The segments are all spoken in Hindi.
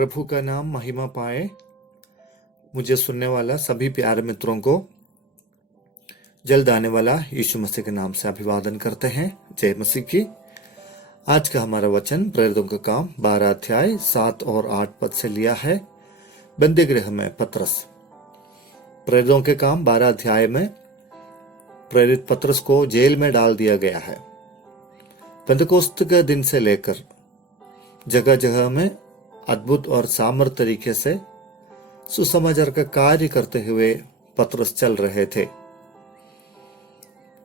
प्रभु का नाम महिमा पाए। मुझे सुनने वाला सभी प्यारे मित्रों को जल्द आने वाला यीशु मसीह के नाम से अभिवादन करते हैं। जय मसीह की। आज का हमारा वचन प्रेरितों का काम 12 अध्याय 7 और 8 पद से लिया है। बंदी गृह में पतरस। प्रेरितों के काम 12 अध्याय में प्रेरित पतरस को जेल में डाल दिया गया है। पेंतकोस्त के दिन से लेकर जगह जगह में अद्भुत और सामर्थ तरीके से सुसमाचार का कार्य करते हुए पतरस चल रहे थे।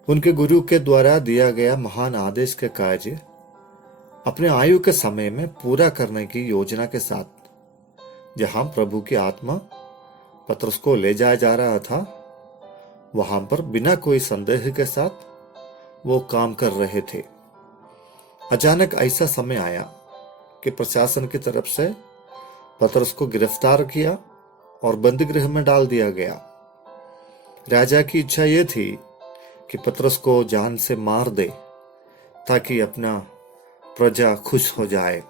उनके गुरु के द्वारा दिया गया महान आदेश के कार्य अपने आयु के समय में पूरा करने की योजना के साथ जहां प्रभु की आत्मा पतरस को ले जाया जा रहा था, वहां पर बिना कोई संदेह के साथ वो काम कर रहे थे। अचानक ऐसा समय आया कि प्रशासन की तरफ से पतरस को गिरफ्तार किया और बंदी गृह में डाल दिया गया। राजा की इच्छा यह थी कि पतरस को जान से मार दे ताकि अपना प्रजा खुश हो जाए।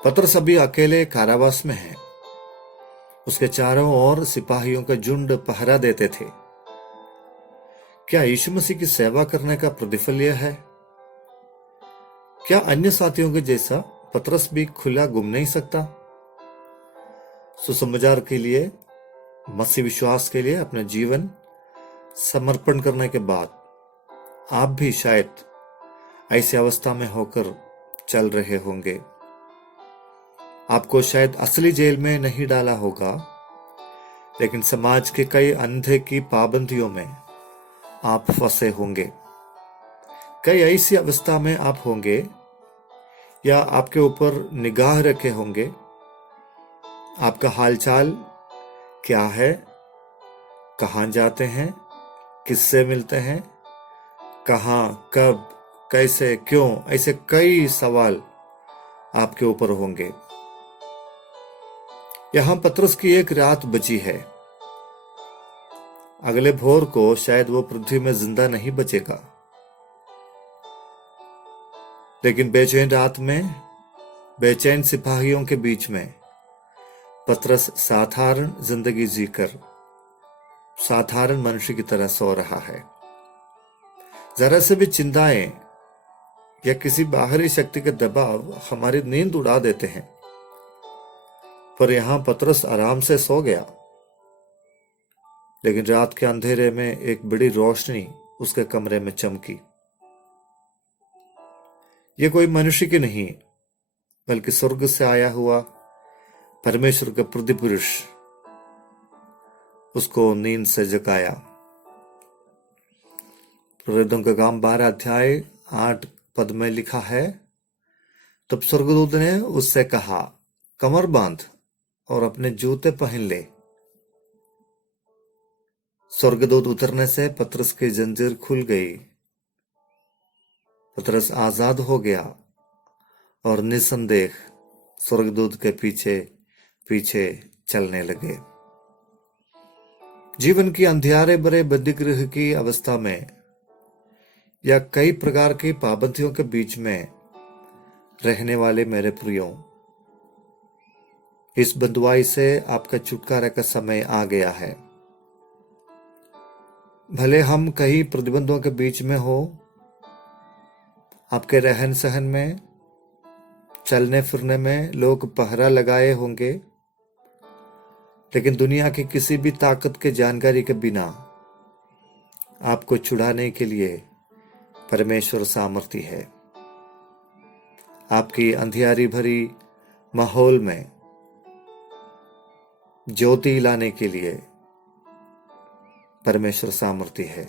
पतरस अभी अकेले कारावास में है। उसके चारों ओर सिपाहियों का झुंड पहरा देते थे। क्या यीशु मसीह की सेवा करने का प्रतिफल यह है? क्या अन्य साथियों के जैसा पतरस भी खुला घूम नहीं सकता? सुसमाचार के लिए, मसीह विश्वास के लिए अपना जीवन समर्पण करने के बाद आप भी शायद ऐसी अवस्था में होकर चल रहे होंगे। आपको शायद असली जेल में नहीं डाला होगा, लेकिन समाज के कई अंधे की पाबंदियों में आप फंसे होंगे। कई ऐसी अवस्था में आप होंगे या आपके ऊपर निगाह रखे होंगे। आपका हालचाल क्या है, कहां जाते हैं, किससे मिलते हैं, कहां, कब, कैसे, क्यों, ऐसे कई सवाल आपके ऊपर होंगे। यहां पतरस की एक रात बची है। अगले भोर को शायद वो पृथ्वी में जिंदा नहीं बचेगा, लेकिन बेचैन रात में बेचैन सिपाहियों के बीच में पतरस साधारण जिंदगी जीकर साधारण मनुष्य की तरह सो रहा है। जरा से भी चिंताएं या किसी बाहरी शक्ति के दबाव हमारी नींद उड़ा देते हैं, पर यहां पतरस आराम से सो गया। लेकिन रात के अंधेरे में एक बड़ी रोशनी उसके कमरे में चमकी। यह कोई मनुष्य की नहीं, बल्कि स्वर्ग से आया हुआ परमेश्वर का प्रतिपुरुष उसको नींद से जगाया। प्रेरितों का काम 12 अध्याय 8 पद में लिखा है, तब स्वर्गदूत ने उससे कहा, कमर बांध और अपने जूते पहन ले। स्वर्गदूत उतरने से पतरस की जंजीर खुल गई। पतरस आजाद हो गया और निसंदेह स्वर्गदूत के पीछे पीछे चलने लगे। जीवन की अंधियारे भरे बंदीगृह की अवस्था में या कई प्रकार की पाबंदियों के बीच में रहने वाले मेरे प्रियो, इस बंधुआई से आपका छुटकारा का समय आ गया है। भले हम कई प्रतिबंधों के बीच में हो, आपके रहन सहन में, चलने फिरने में लोग पहरा लगाए होंगे, लेकिन दुनिया की किसी भी ताकत के जानकारी के बिना आपको छुड़ाने के लिए परमेश्वर सामर्थी है। आपकी अंधियारी भरी माहौल में ज्योति लाने के लिए परमेश्वर सामर्थी है।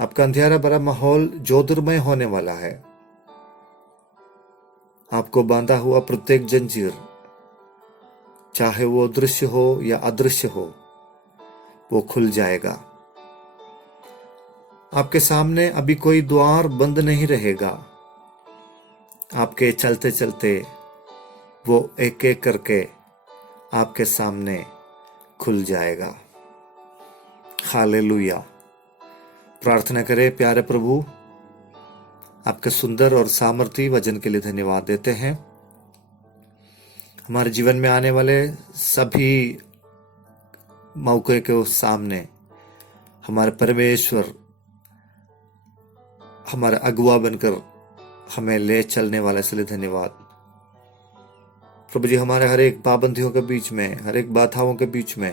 आपका अंधियारा भरा माहौल ज्योतिर्मय होने वाला है। आपको बांधा हुआ प्रत्येक जंजीर, चाहे वो दृश्य हो या अदृश्य हो, वो खुल जाएगा। आपके सामने अभी कोई द्वार बंद नहीं रहेगा। आपके चलते चलते वो एक एक करके आपके सामने खुल जाएगा। हालेलुया। प्रार्थना करें। प्यारे प्रभु, आपके सुंदर और सामर्थी वचन के लिए धन्यवाद देते हैं। हमारे जीवन में आने वाले सभी मौके के सामने हमारे परमेश्वर हमारा अगुवा बनकर हमें ले चलने वाला, इसलिए धन्यवाद प्रभु जी। हमारे हर एक पाबंदियों के बीच में, हर एक बाधाओं के बीच में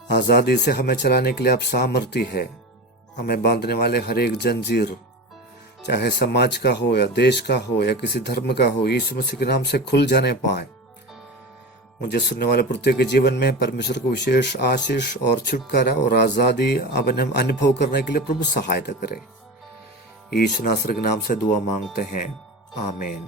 आज़ादी से हमें चलाने के लिए आप सामर्थ्य है। हमें बांधने वाले हर एक जंजीर, चाहे समाज का हो या देश का हो या किसी धर्म का हो, यीशु मसीह के नाम से खुल जाने पाए। मुझे सुनने वाले प्रत्येक के जीवन में परमेश्वर को विशेष आशीष और छुटकारा और आज़ादी अनुभव करने के लिए प्रभु सहायता करे। यीशु नासरी के नाम से दुआ मांगते हैं, आमीन।